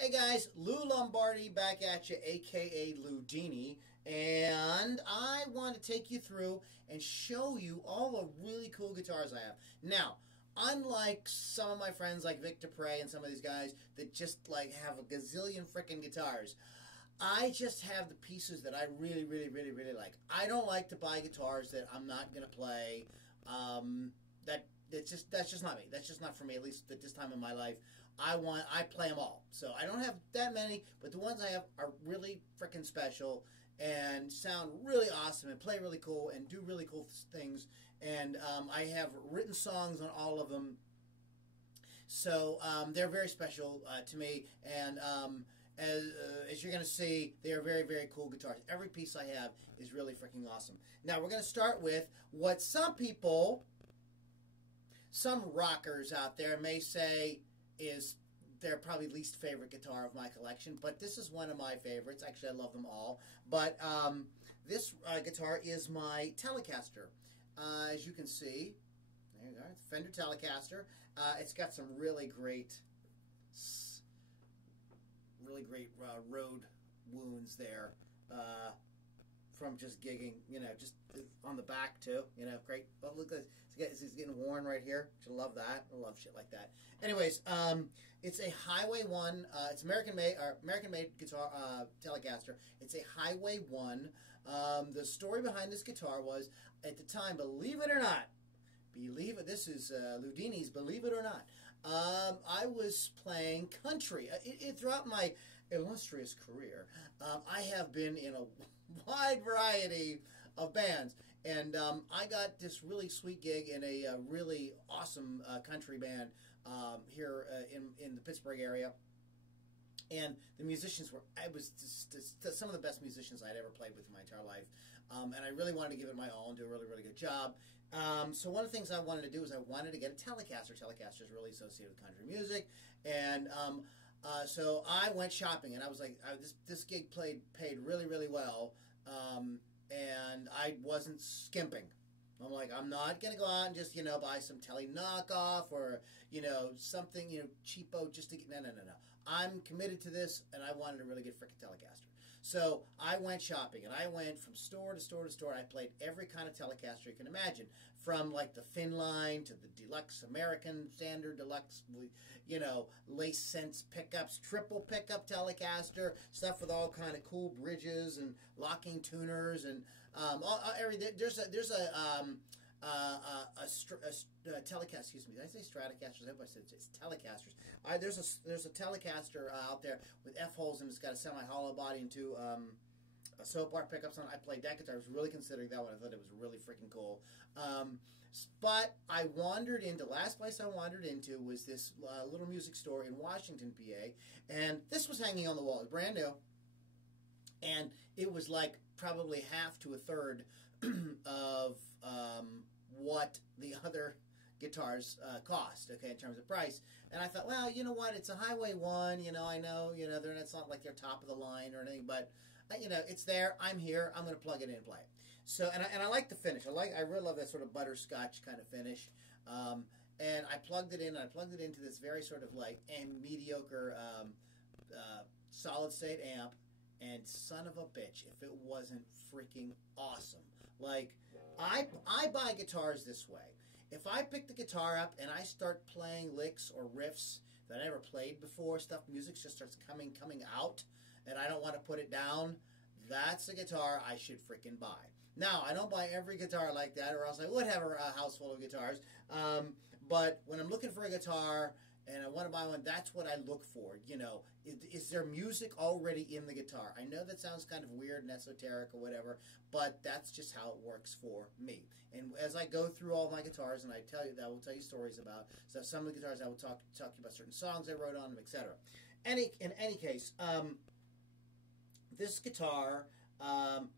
Hey guys, Lou Lombardi back at you, aka Ludini, and I want to take you through and show you all the really cool guitars I have. Now, unlike some of my friends like Victor Prey and some of these guys that just like have a gazillion freaking guitars, I just have the pieces that I really like. I don't like to buy guitars that I'm not going to play. That's just not me. That's just not for me. At least at this time in my life, I play them all. So I don't have that many, but the ones I have are really freaking special and sound really awesome and play really cool and do really cool things. And I have written songs on all of them. So they're very special to me, and as you're going to see, they are very cool guitars. Every piece I have is really freaking awesome. Now we're going to start with what some rockers out there may say is their probably least favorite guitar of my collection, but this is one of my favorites. Actually, I love them all. But this guitar is my Telecaster. As you can see, there you go, Fender Telecaster. It's got some really great road wounds there from just gigging, just on the back too, great. Oh, look at this, it's getting worn right here. I love that. I love shit like that. Anyways, it's a Highway 1. It's American-made guitar, Telecaster. It's a Highway 1. The story behind this guitar was, at the time, believe it or not, this is Ludini's Believe It or Not. I was playing country. Throughout my illustrious career, I have been in a wide variety of bands, and I got this really sweet gig in a really awesome country band here in the Pittsburgh area. And the musicians I was just some of the best musicians I'd ever played with in my entire life. And I really wanted to give it my all and do a really good job. So one of the things I wanted to do is I wanted to get a Telecaster. Telecaster is really associated with country music. And so I went shopping, and I was like, this gig paid really well. And I wasn't skimping. I'm like, I'm not going to go out and just, buy some Tele knockoff or, something, cheapo just to get, no. I'm committed to this, and I wanted a really good frickin' Telecaster. So I went shopping, and I went from store to store to store. I played every kind of Telecaster you can imagine, from like the thin line to the deluxe American standard deluxe, lace sense pickups, triple pickup Telecaster, stuff with all kind of cool bridges and locking tuners and everything. There's a Telecaster, excuse me. Did I say Stratocasters? I hope I said it's Telecasters. There's a Telecaster out there with F holes, and it's got a semi-hollow body and two soap bar pickups on it. I played that guitar. I was really considering that one. I thought it was really freaking cool. But I wandered into, last place I wandered into was this little music store in Washington, PA, and this was hanging on the wall. It was brand new. And it was like probably half to a third of what the other guitars cost, okay, in terms of price. And I thought, well, you know what, it's a Highway 1, I know, it's not like they're top of the line or anything, but, it's there, I'm here, I'm going to plug it in and play it. So, and I like the finish. I really love that sort of butterscotch kind of finish. And I plugged it in, and I plugged it into this very sort of like mediocre solid state amp. And son of a bitch, if it wasn't freaking awesome. Like, I buy guitars this way. If I pick the guitar up and I start playing licks or riffs that I never played before, music just starts coming out, and I don't want to put it down, that's a guitar I should freaking buy. Now, I don't buy every guitar like that, or else I would have a house full of guitars. But when I'm looking for a guitar and I want to buy one, that's what I look for. Is there music already in the guitar? I know that sounds kind of weird and esoteric or whatever, but that's just how it works for me. And as I go through all my guitars, and I will tell you stories about, so some of the guitars I will talk to you about certain songs I wrote on them, etc. In any case, this guitar,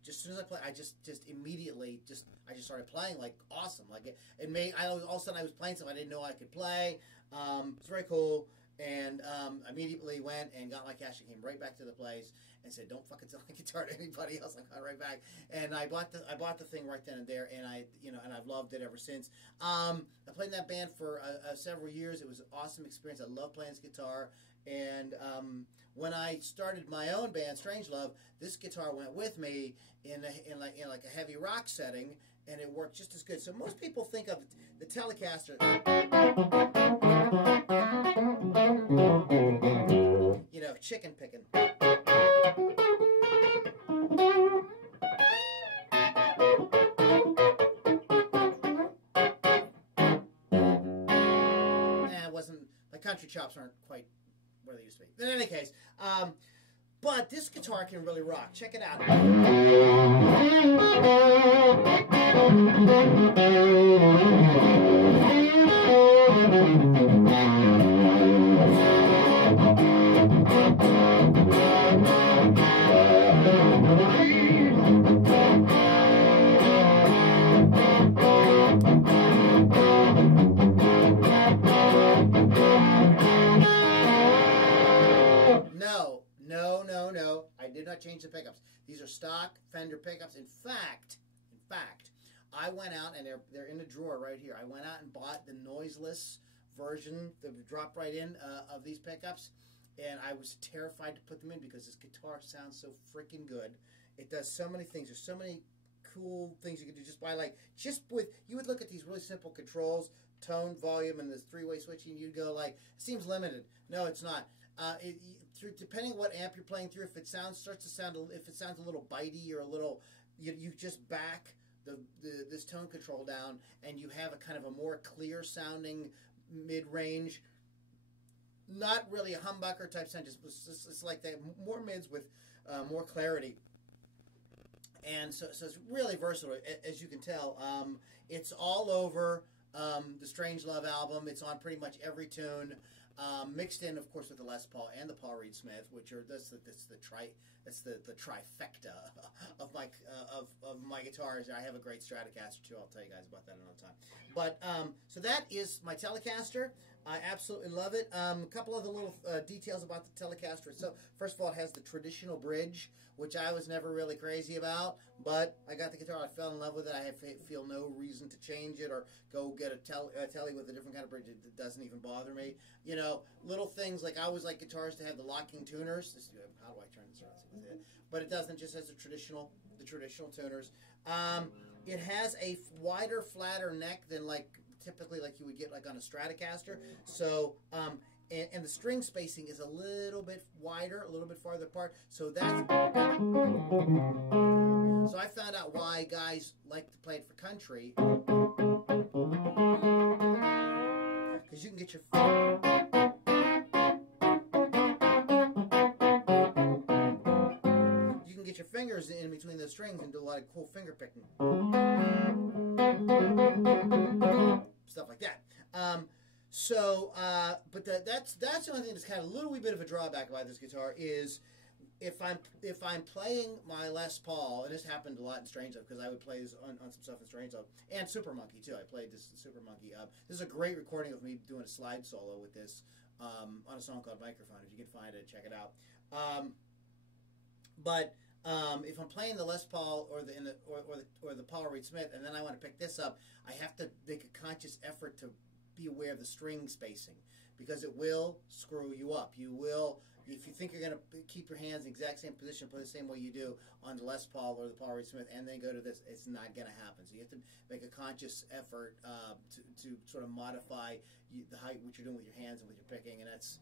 just as soon as I play, I just immediately I just started playing like awesome. Like all of a sudden I was playing something I didn't know I could play. It's very cool. And immediately went and got my cash and came right back to the place and said, "Don't fucking sell my guitar to anybody else." I got right back, and I bought the thing right then and there, and and I've loved it ever since. I played in that band for several years. It was an awesome experience. I love playing this guitar, and when I started my own band, Strangelove, this guitar went with me in like a heavy rock setting, and it worked just as good. So most people think of the Telecaster, you know, chicken picking. My country chops aren't quite where they used to be. In any case, but this guitar can really rock. Check it out. No. I did not change the pickups. These are stock Fender pickups. In fact, I went out, and they're in the drawer right here. I went out and bought the noiseless version, the drop right in of these pickups, and I was terrified to put them in because this guitar sounds so freaking good. It does so many things. There's so many cool things you can do just by you would look at these really simple controls, tone, volume, and this three-way switching. You'd go like, it seems limited. No, it's not. Depending what amp you're playing through, if it sounds a little bitey or a little, you just back this tone control down, and you have a kind of a more clear sounding mid-range, not really a humbucker type sound. It's like that, more mids with more clarity, and so it's really versatile, as you can tell. It's all over the Strangelove album. It's on pretty much every tune. Mixed in, of course, with the Les Paul and the Paul Reed Smith, which are that's the trifecta of my guitars. I have a great Stratocaster too. I'll tell you guys about that another time. But so that is my Telecaster. I absolutely love it. A couple of the little details about the Telecaster. So first of all, it has the traditional bridge, which I was never really crazy about, but I got the guitar. I fell in love with it. I feel no reason to change it or go get a telly with a different kind of bridge. It doesn't even bother me. You know, little things like I always like guitars to have the locking tuners. How do I turn this around? But it doesn't. It just has the traditional tuners. It has a wider, flatter neck than typically like you would get like on a Stratocaster. So and the string spacing is a little bit wider, a little bit farther apart. So I found out why guys like to play it for country, because you can get your fingers in between the strings and do a lot of cool finger picking stuff like that. But that's the only thing that's kind of a little wee bit of a drawback about this guitar is if I'm playing my Les Paul, and this happened a lot in Strangelove because I would play this on some stuff in Strangelove, and Super Monkey too. I played this Super Monkey. This is a great recording of me doing a slide solo with this on a song called Microphone. If you can find it, check it out. But if I'm playing the Les Paul or the Paul Reed Smith, and then I want to pick this up, I have to make a conscious effort to be aware of the string spacing, because it will screw you up. You will, if you think you're going to keep your hands in the exact same position, play the same way you do on the Les Paul or the Paul Reed Smith, and then go to this, it's not going to happen. So you have to make a conscious effort to sort of modify the height, what you're doing with your hands and with your picking, and that's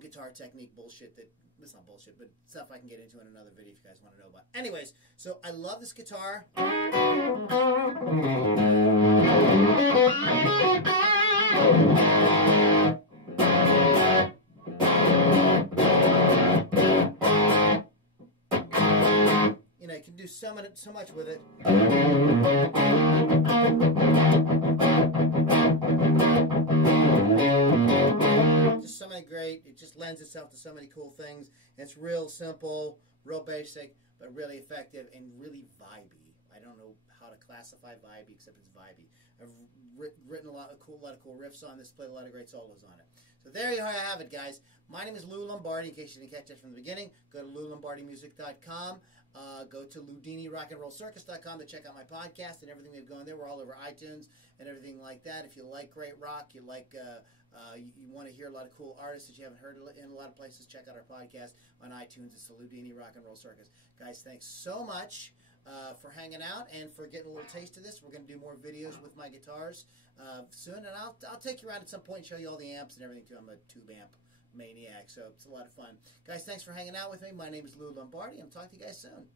guitar technique bullshit that. It's not bullshit, but stuff I can get into in another video if you guys want to know about. Anyways, so I love this guitar. You know, you can do so much with it. Just so many great. It just lends itself to so many cool things. It's real simple, real basic, but really effective and really vibey. I don't know how to classify vibey except it's vibey. I've written a lot of cool riffs on this, played a lot of great solos on it. So there you have it, guys. My name is Lou Lombardi. In case you didn't catch that from the beginning, go to loulombardimusic.com. Go to LoudiniRockAndRollCircus.com to check out my podcast and everything we have going there. We're all over iTunes and everything like that. If you like great rock, you like you want to hear a lot of cool artists that you haven't heard in a lot of places, check out our podcast on iTunes. It's the Loudini Rock and Roll Circus. Guys, thanks so much for hanging out and for getting a little taste of this. We're going to do more videos with my guitars soon, and I'll take you around at some point and show you all the amps and everything too. I'm a tube amp maniac, so it's a lot of fun. Guys, thanks for hanging out with me. My name is Lou Lombardi, and I'll talk to you guys soon.